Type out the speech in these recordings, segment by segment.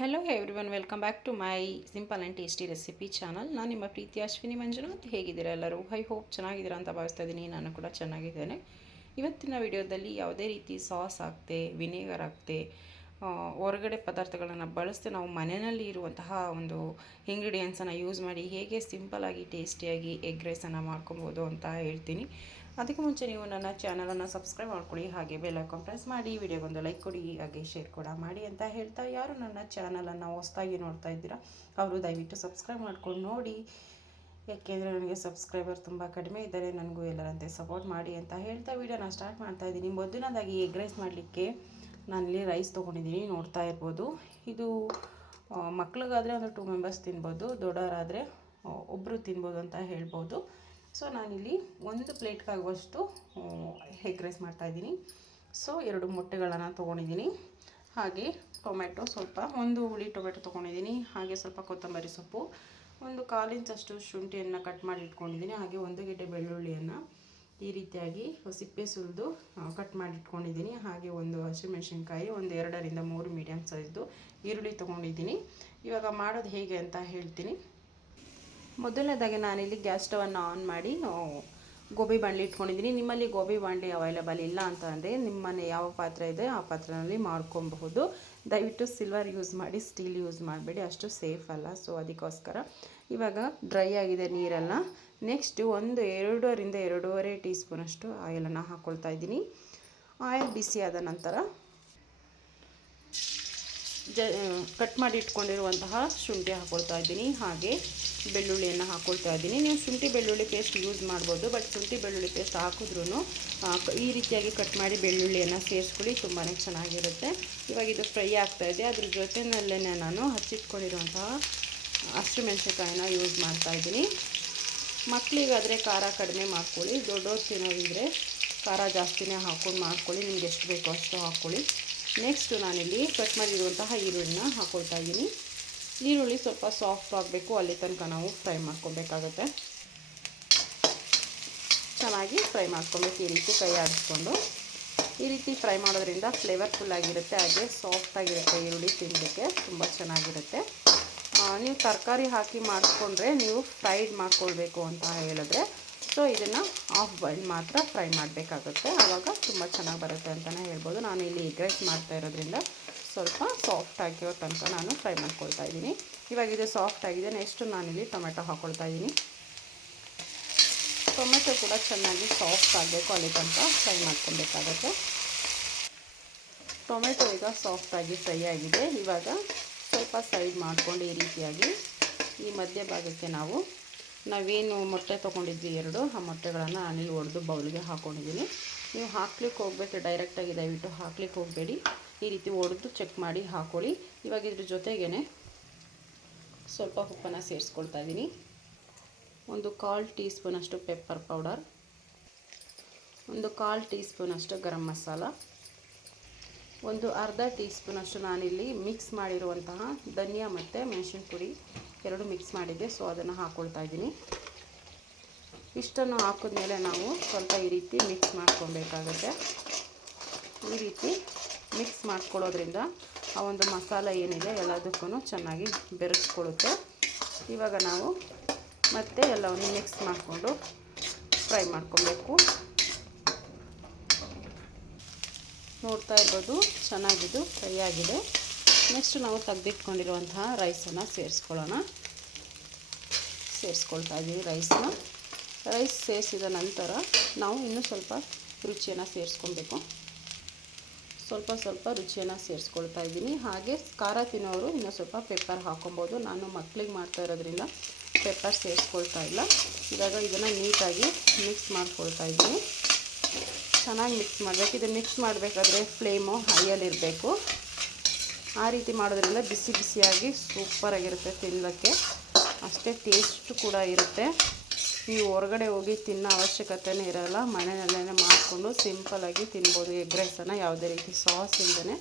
Hello everyone, welcome back to my simple and tasty recipe channel. ನಾನು ನಿಮ್ಮ ಪ್ರೀತಿ ಅಶ್ವಿನಿ ಮಂಜುನಾಥ್. ಹೇಗಿದ್ದೀರಾ ಎಲ್ಲರೂ? ಐ ಹೋಪ್ ಚೆನ್ನಾಗಿದ್ದೀರಾ ಅಂತ ಭಾವಿಸ್ತಾ ಇದ್ದೀನಿ. ನಾನು ಕೂಡ ಚೆನ್ನಾಗಿದ್ದೇನೆ. ಇವತ್ತಿನ ವಿಡಿಯೋದಲ್ಲಿ ಯಾವುದೇ ರೀತಿ ಸಾಸ್ ಹಾಕ್ತೆ, ವಿನೆಗರ್ ಹಾಕ್ತೆ, ಹೊರಗಡೆ ಪದಾರ್ಥಗಳನ್ನು ಬಳಸದೆ ನಾವು ಮನೆಯಲ್ಲಿ ಇರುವಂತಹ ಒಂದು ಇಂಗ್ರೀಡಿಯೆಂಟ್ಸನ್ನು ಯೂಸ್ ಮಾಡಿ ಹೇಗೆ ಸಿಂಪಲ್ಲಾಗಿ ಟೇಸ್ಟಿಯಾಗಿ ಎಗ್ ರೈಸನ್ನು ಮಾಡ್ಕೊಬೋದು ಅಂತ ಹೇಳ್ತೀನಿ. ಅದಕ್ಕೆ ಮುಂಚೆ ನೀವು ನನ್ನ ಚಾನಲನ್ನು ಸಬ್ಸ್ಕ್ರೈಬ್ ಮಾಡ್ಕೊಳ್ಳಿ, ಹಾಗೆ ಬೆಲ್ ಐಕಾನ್ ಪ್ರೆಸ್ ಮಾಡಿ, ವಿಡಿಯೋಗೊಂದು ಲೈಕ್ ಕೊಡಿ, ಹಾಗೆ ಶೇರ್ ಕೂಡ ಮಾಡಿ ಅಂತ ಹೇಳ್ತಾ, ಯಾರು ನನ್ನ ಚಾನಲನ್ನು ಹೊಸದಾಗಿ ನೋಡ್ತಾ ಇದ್ದೀರಾ ಅವರು ದಯವಿಟ್ಟು ಸಬ್ಸ್ಕ್ರೈಬ್ ಮಾಡ್ಕೊಂಡು ನೋಡಿ. ಯಾಕೆಂದರೆ ನನಗೆ ಸಬ್ಸ್ಕ್ರೈಬರ್ ತುಂಬ ಕಡಿಮೆ ಇದ್ದಾರೆ, ನನಗೂ ಎಲ್ಲರಂತೆ ಸಪೋರ್ಟ್ ಮಾಡಿ ಅಂತ ಹೇಳ್ತಾ ವಿಡಿಯೋನ ಸ್ಟಾರ್ಟ್ ಮಾಡ್ತಾ ಇದ್ದೀನಿ. ಮೊದಲನೇದಾಗಿ ಎಗ್ ರೈಸ್ ಮಾಡಲಿಕ್ಕೆ ನಾನಿಲ್ಲಿ ರೈಸ್ ತೊಗೊಂಡಿದ್ದೀನಿ, ನೋಡ್ತಾ ಇರ್ಬೋದು. ಇದು ಮಕ್ಳಿಗಾದರೆ ಒಂದು 2 ಮೆಂಬರ್ಸ್ ತಿನ್ಬೋದು, ದೊಡ್ಡವರಾದರೆ ಒಬ್ಬರು ತಿನ್ಬೋದು ಅಂತ ಹೇಳ್ಬೋದು. ಸೊ ನಾನಿಲ್ಲಿ 1 ಪ್ಲೇಟ್ಗಾಗುವಷ್ಟು ಎಗ್ ರೈಸ್ ಮಾಡ್ತಾಯಿದ್ದೀನಿ. ಸೊ 2 ಮೊಟ್ಟೆಗಳನ್ನು ತೊಗೊಂಡಿದ್ದೀನಿ, ಹಾಗೆ ಟೊಮೆಟೊ ಸ್ವಲ್ಪ 1 ಹುಳಿ ಟೊಮೆಟೊ ತೊಗೊಂಡಿದ್ದೀನಿ, ಹಾಗೆ ಸ್ವಲ್ಪ ಕೊತ್ತಂಬರಿ ಸೊಪ್ಪು, 1/4 ಇಂಚಷ್ಟು ಶುಂಠಿಯನ್ನು ಕಟ್ ಮಾಡಿ ಇಟ್ಕೊಂಡಿದ್ದೀನಿ, ಹಾಗೆ 1 ಗೆಡ್ಡೆ ಬೆಳ್ಳುಳ್ಳಿಯನ್ನು ಈ ರೀತಿಯಾಗಿ ಸಿಪ್ಪೆ ಸುಲಿದು ಕಟ್ ಮಾಡಿ ಇಟ್ಕೊಂಡಿದ್ದೀನಿ, ಹಾಗೆ 1 ಹಸಿಮೆಣಸಿನ್ಕಾಯಿ, 2 ರಿಂದ 3 ಮೀಡಿಯಮ್ ಸೈಜ್ದು ಈರುಳ್ಳಿ ತೊಗೊಂಡಿದ್ದೀನಿ. ಇವಾಗ ಮಾಡೋದು ಹೇಗೆ ಅಂತ ಹೇಳ್ತೀನಿ. ಮೊದಲನೇದಾಗಿ ನಾನಿಲ್ಲಿ ಗ್ಯಾಸ್ ಸ್ಟವನ್ನು ಆನ್ ಮಾಡಿ ಗೋಬಿ ಬಾಣಲಿ ಇಟ್ಕೊಂಡಿದ್ದೀನಿ. ನಿಮ್ಮಲ್ಲಿ ಗೋಬಿ ಬಾಣಲಿ ಅವೈಲೇಬಲ್ ಇಲ್ಲ ಅಂತ ಅಂದರೆ ನಿಮ್ಮನೆ ಯಾವ ಪಾತ್ರೆ ಇದೆ ಆ ಪಾತ್ರೆಯಲ್ಲಿ ಮಾಡ್ಕೊಬಹುದು. ದಯವಿಟ್ಟು ಸಿಲ್ವರ್ ಯೂಸ್ ಮಾಡಿ, ಸ್ಟೀಲ್ ಯೂಸ್ ಮಾಡಬೇಡಿ, ಅಷ್ಟು ಸೇಫ್ ಅಲ್ಲ. ಸೊ ಅದಕ್ಕೋಸ್ಕರ ಇವಾಗ ಡ್ರೈ ಆಗಿದೆ ನೀರೆಲ್ಲ. ನೆಕ್ಸ್ಟ್ 2 ರಿಂದ 2.5 ಟೀ ಸ್ಪೂನಷ್ಟು ಆಯಿಲನ್ನು ಹಾಕ್ಕೊಳ್ತಾ ಇದ್ದೀನಿ. ಆಯಿಲ್ ಬಿಸಿ ಆದ ನಂತರ ಕಟ್ ಮಾಡಿ ಇಟ್ಕೊಂಡಿರುವಂತಹ ಶುಂಠಿ ಹಾಕ್ಕೊಳ್ತಾ ಇದ್ದೀನಿ, ಹಾಗೆ ಬೆಳ್ಳುಳ್ಳಿಯನ್ನು ಹಾಕ್ಕೊಳ್ತಾ ಇದ್ದೀನಿ. ನೀವು ಶುಂಠಿ ಬೆಳ್ಳುಳ್ಳಿ ಪೇಸ್ಟ್ ಯೂಸ್ ಮಾಡ್ಬೋದು, ಬಟ್ ಶುಂಠಿ ಬೆಳ್ಳುಳ್ಳಿ ಪೇಸ್ಟ್ ಹಾಕಿದ್ರೂ ಈ ರೀತಿಯಾಗಿ ಕಟ್ ಮಾಡಿ ಬೆಳ್ಳುಳ್ಳಿಯನ್ನು ಸೇರಿಸ್ಕೊಳ್ಳಿ, ತುಂಬಾ ಚೆನ್ನಾಗಿರುತ್ತೆ. ಇವಾಗ ಇದು ಫ್ರೈ ಆಗ್ತಾಯಿದೆ, ಅದ್ರ ಜೊತೆಯಲ್ಲೇ ನಾನು ಹಚ್ಚಿಟ್ಕೊಂಡಿರುವಂತಹ ಹಸಿಮೆಣಸಿನಕಾಯಿನ ಯೂಸ್ ಮಾಡ್ತಾಯಿದ್ದೀನಿ. ಮಕ್ಕಳಿಗಾದರೆ ಖಾರ ಕಡಿಮೆ ಮಾಡ್ಕೊಳ್ಳಿ, ದೊಡ್ಡವ್ರು ತಿನ್ನೋದಿದ್ರೆ ಖಾರ ಜಾಸ್ತಿನೇ ಹಾಕ್ಕೊಂಡು ಮಾಡ್ಕೊಳ್ಳಿ, ನಿಮ್ಗೆ ಎಷ್ಟು ಬೇಕೋ ಅಷ್ಟು ಹಾಕ್ಕೊಳ್ಳಿ. ನೆಕ್ಸ್ಟು ನಾನಿಲ್ಲಿ ಕಟ್ ಮಾಡಿರುವಂತಹ ಈರುಳ್ಳಿನ ಹಾಕ್ಕೊಳ್ತಾ ಇದ್ದೀನಿ. ಈರುಳ್ಳಿ ಸ್ವಲ್ಪ ಸಾಫ್ಟ್ ಆಗಬೇಕು, ಅಲ್ಲಿ ತನಕ ನಾವು ಫ್ರೈ ಮಾಡ್ಕೊಬೇಕಾಗತ್ತೆ. ಚೆನ್ನಾಗಿ ಫ್ರೈ ಮಾಡ್ಕೊಬೇಕು, ಈ ರೀತಿ ಕೈ ಆಡಿಸ್ಕೊಂಡು. ಈ ರೀತಿ ಫ್ರೈ ಮಾಡೋದ್ರಿಂದ ಫ್ಲೇವರ್ಫುಲ್ಲಾಗಿರುತ್ತೆ, ಹಾಗೆ ಸಾಫ್ಟಾಗಿರುತ್ತೆ. ಈರುಳ್ಳಿ ತಿನ್ನಲಿಕ್ಕೆ ತುಂಬ ಚೆನ್ನಾಗಿರುತ್ತೆ. ನೀವು ತರಕಾರಿ ಹಾಕಿ ಮಾಡಿಕೊಂಡ್ರೆ ನೀವು ಫ್ರೈಡ್ ಮಾಡ್ಕೊಳ್ಬೇಕು ಅಂತ ಹೇಳಿದ್ರೆ, ಸೊ ಇದನ್ನು ಹಾಫ್ ಬಾಯ್ಲ್ ಮಾತ್ರ ಫ್ರೈ ಮಾಡಬೇಕಾಗುತ್ತೆ, ಆವಾಗ ತುಂಬ ಚೆನ್ನಾಗಿ ಬರುತ್ತೆ ಅಂತಲೇ ಹೇಳ್ಬೋದು. ನಾನು ಇಲ್ಲಿ ಎಗ್ ರೈಸ್ ಮಾಡ್ತಾ ಇರೋದ್ರಿಂದ ಸ್ವಲ್ಪ ಸಾಫ್ಟ್ ಆಗಿರೋ ತನಕ ನಾನು ಫ್ರೈ ಮಾಡ್ಕೊಳ್ತಾ ಇದ್ದೀನಿ. ಇವಾಗ ಇದು ಸಾಫ್ಟ್ ಆಗಿದೆ. ನೆಕ್ಸ್ಟು ನಾನಿಲ್ಲಿ ಟೊಮೆಟೊ ಹಾಕ್ಕೊಳ್ತಾ ಇದ್ದೀನಿ. ಟೊಮೆಟೊ ಕೂಡ ಚೆನ್ನಾಗಿ ಸಾಫ್ಟ್ ಆಗಬೇಕು, ಅಲ್ಲಿ ತನಕ ಫ್ರೈ ಮಾಡ್ಕೊಬೇಕಾಗತ್ತೆ. ಟೊಮೆಟೊ ಈಗ ಸಾಫ್ಟಾಗಿ ಫ್ರೈ ಆಗಿದೆ. ಇವಾಗ ಸ್ವಲ್ಪ ಸೈಡ್ ಮಾಡಿಕೊಂಡು ಈ ರೀತಿಯಾಗಿ ಈ ಮಧ್ಯಭಾಗಕ್ಕೆ ನಾವೇನು ಮೊಟ್ಟೆ ತೊಗೊಂಡಿದ್ವಿ 2, ಆ ಮೊಟ್ಟೆಗಳನ್ನು ನಾನಿಲ್ಲಿ ಒಡೆದು ಬೌಲ್ಗೆ ಹಾಕ್ಕೊಂಡಿದ್ದೀನಿ. ನೀವು ಹಾಕ್ಲಿಕ್ಕೆ ಹೋಗ್ಬೇಕು, ಡೈರೆಕ್ಟಾಗಿ ದಯವಿಟ್ಟು ಹಾಕ್ಲಿಕ್ಕೆ ಹೋಗಬೇಡಿ, ಈ ರೀತಿ ಒಡೆದು ಚೆಕ್ ಮಾಡಿ ಹಾಕ್ಕೊಳ್ಳಿ. ಇವಾಗ ಇದ್ರ ಜೊತೆಗೇ ಸ್ವಲ್ಪ ಉಪ್ಪನ್ನು ಸೇರಿಸ್ಕೊಳ್ತಾ ಇದ್ದೀನಿ. 1/4 ಟೀ ಸ್ಪೂನಷ್ಟು ಪೆಪ್ಪರ್ ಪೌಡರ್, 1/4 ಟೀ ಸ್ಪೂನಷ್ಟು ಗರಂ ಮಸಾಲ, 1/2 ಟೀ ಸ್ಪೂನಷ್ಟು ನಾನಿಲ್ಲಿ ಮಿಕ್ಸ್ ಮಾಡಿರುವಂತಹ ಧನಿಯಾ ಮತ್ತು ಮೆಣಸಿನ ಪುಡಿ 2 ಮಿಕ್ಸ್ ಮಾಡಿದ್ದೆ, ಸೊ ಅದನ್ನು ಹಾಕ್ಕೊಳ್ತಾ ಇದ್ದೀನಿ. ಇಷ್ಟನ್ನು ಹಾಕಿದ್ಮೇಲೆ ನಾವು ಸ್ವಲ್ಪ ಈ ರೀತಿ ಮಿಕ್ಸ್ ಮಾಡ್ಕೊಬೇಕಾಗತ್ತೆ. ಈ ರೀತಿ ಮಿಕ್ಸ್ ಮಾಡ್ಕೊಳ್ಳೋದ್ರಿಂದ ಆ ಒಂದು ಮಸಾಲ ಏನಿದೆ ಎಲ್ಲದಕ್ಕೂ ಚೆನ್ನಾಗಿ ಬೆರೆಸ್ಕೊಳ್ಳುತ್ತೆ. ಇವಾಗ ನಾವು ಮತ್ತೆ ಎಲ್ಲವನ್ನು ಮಿಕ್ಸ್ ಮಾಡಿಕೊಂಡು ಫ್ರೈ ಮಾಡ್ಕೊಬೇಕು. ನೋಡ್ತಾ ಇರ್ಬೋದು, ಚೆನ್ನಾಗಿದ್ದು ಫ್ರೈ ಆಗಿದೆ. ನೆಕ್ಸ್ಟ್ ನಾವು ತೆಗೆದಿಟ್ಕೊಂಡಿರುವಂತಹ ರೈಸನ್ನು ಸೇರಿಸ್ಕೊಳ್ತಾ ಇದ್ದೀವಿ. ರೈಸ್ ಸೇರಿಸಿದ ನಂತರ ನಾವು ಇನ್ನೂ ಸ್ವಲ್ಪ ರುಚಿಯನ್ನು ಸೇರಿಸ್ಕೊಬೇಕು. ಸ್ವಲ್ಪ ರುಚಿಯನ್ನು ಸೇರಿಸ್ಕೊಳ್ತಾ ಇದ್ದೀನಿ. ಹಾಗೆ ಖಾರ ತಿನ್ನೋರು ಇನ್ನೂ ಸ್ವಲ್ಪ ಪೆಪ್ಪರ್ ಹಾಕ್ಕೊಬೋದು. ನಾನು ಮಕ್ಕಳಿಗೆ ಮಾಡ್ತಾ ಇರೋದ್ರಿಂದ ಪೆಪ್ಪರ್ ಸೇರಿಸ್ಕೊಳ್ತಾ ಇಲ್ಲ. ಇವಾಗ ಇದನ್ನು ನೀಟಾಗಿ ಮಿಕ್ಸ್ ಮಾಡ್ಕೊಳ್ತಾ ಇದ್ದೀನಿ. ಚೆನ್ನಾಗಿ ಮಿಕ್ಸ್ ಮಾಡಬೇಕು. ಇದನ್ನು ಮಿಕ್ಸ್ ಮಾಡಬೇಕಾದ್ರೆ ಫ್ಲೇಮು ಹೈಯಲ್ಲಿರಬೇಕು. ಆ ರೀತಿ ಮಾಡೋದ್ರಿಂದ ಬಿಸಿ ಬಿಸಿಯಾಗಿ ಸೂಪರಾಗಿರುತ್ತೆ ತಿನ್ನೋಕ್ಕೆ, ಅಷ್ಟೇ ಟೇಸ್ಟು ಕೂಡ ಇರುತ್ತೆ. ನೀವು ಹೊರಗಡೆ ಹೋಗಿ ತಿನ್ನೋ ಅವಶ್ಯಕತೆಯೇ ಇರೋಲ್ಲ, ಮನೆಯಲ್ಲೇ ಮಾಡಿಕೊಂಡು ಸಿಂಪಲ್ಲಾಗಿ ತಿನ್ಬೋದು. ಎಗ್ ರೈಸನ್ನು ಯಾವುದೇ ರೀತಿ ಸಾಸ್ ಇಲ್ಲದೇ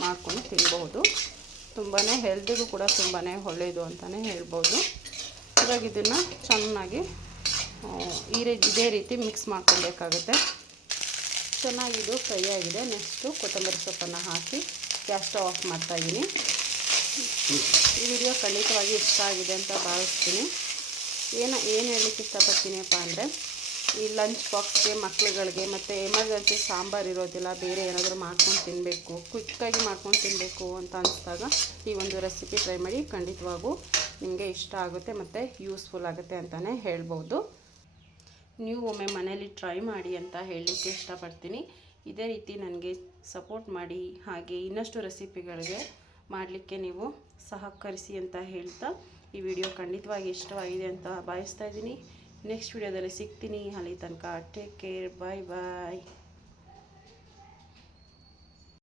ಮಾಡಿಕೊಂಡು ತಿನ್ಬಹುದು. ತುಂಬಾ ಹೆಲ್ತಿಗೂ ಕೂಡ ತುಂಬಾ ಒಳ್ಳೆಯದು ಅಂತಲೇ ಹೇಳ್ಬೋದು. ಇವಾಗ ಇದನ್ನು ಚೆನ್ನಾಗಿ ಇದೇ ರೀತಿ ಮಿಕ್ಸ್ ಮಾಡ್ಕೊಬೇಕಾಗುತ್ತೆ. ಚೆನ್ನಾಗಿದು ಫ್ರೈ ಆಗಿದೆ. ನೆಕ್ಸ್ಟು ಕೊತ್ತಂಬರಿ ಸೊಪ್ಪನ್ನು ಹಾಕಿ ಗ್ಯಾಸ್ ಸ್ಟವ್ ಆಫ್ ಮಾಡ್ತಾಯಿದ್ದೀನಿ. ಈ ವಿಡಿಯೋ ಖಂಡಿತವಾಗಿ ಇಷ್ಟ ಆಗಿದೆ ಅಂತ ಭಾವಿಸ್ತೀನಿ. ಏನು ಹೇಳಲಿಕ್ಕೆ ಇಷ್ಟಪಡ್ತೀನಿಯಪ್ಪ ಅಂದರೆ, ಈ ಲಂಚ್ ಬಾಕ್ಸ್ಗೆ ಮಕ್ಳುಗಳಿಗೆ ಮತ್ತು ಎಮರ್ಜೆನ್ಸಿ ಸಾಂಬಾರು ಇರೋದಿಲ್ಲ, ಬೇರೆ ಏನಾದರೂ ಮಾಡ್ಕೊಂಡು ತಿನ್ನಬೇಕು, ಕ್ವಿಕ್ಕಾಗಿ ಮಾಡ್ಕೊಂಡು ತಿನ್ನಬೇಕು ಅಂತ ಅನಿಸಿದಾಗ ಈ ಒಂದು ರೆಸಿಪಿ ಟ್ರೈ ಮಾಡಿ. ಖಂಡಿತವಾಗೂ ನಿಮಗೆ ಇಷ್ಟ ಆಗುತ್ತೆ ಮತ್ತು ಯೂಸ್ಫುಲ್ ಆಗುತ್ತೆ ಅಂತಲೇ ಹೇಳ್ಬೋದು. ನೀವು ಒಮ್ಮೆ ಮನೇಲಿ ಟ್ರೈ ಮಾಡಿ ಅಂತ ಹೇಳಲಿಕ್ಕೆ ಇಷ್ಟಪಡ್ತೀನಿ. ಇದೇ ರೀತಿ ನನಗೆ ಸಪೋರ್ಟ್ ಮಾಡಿ, ಹಾಗೆ ಇನ್ನಷ್ಟು ರೆಸಿಪಿಗಳಿಗೆ ಮಾಡಲಿಕ್ಕೆ ನೀವು ಸಹಕರಿಸಿ ಅಂತ ಹೇಳ್ತಾ ಈ ವಿಡಿಯೋ ಖಂಡಿತವಾಗಿ ಇಷ್ಟವಾಗಿದೆ ಅಂತ ಭಾವಿಸ್ತಾ ಇದ್ದೀನಿ. ನೆಕ್ಸ್ಟ್ ವಿಡಿಯೋದಲ್ಲಿ ಸಿಗ್ತೀನಿ. ಅಲ್ಲಿ ತನಕ ಟೇಕ್ ಕೇರ್, ಬಾಯ್ ಬಾಯ್.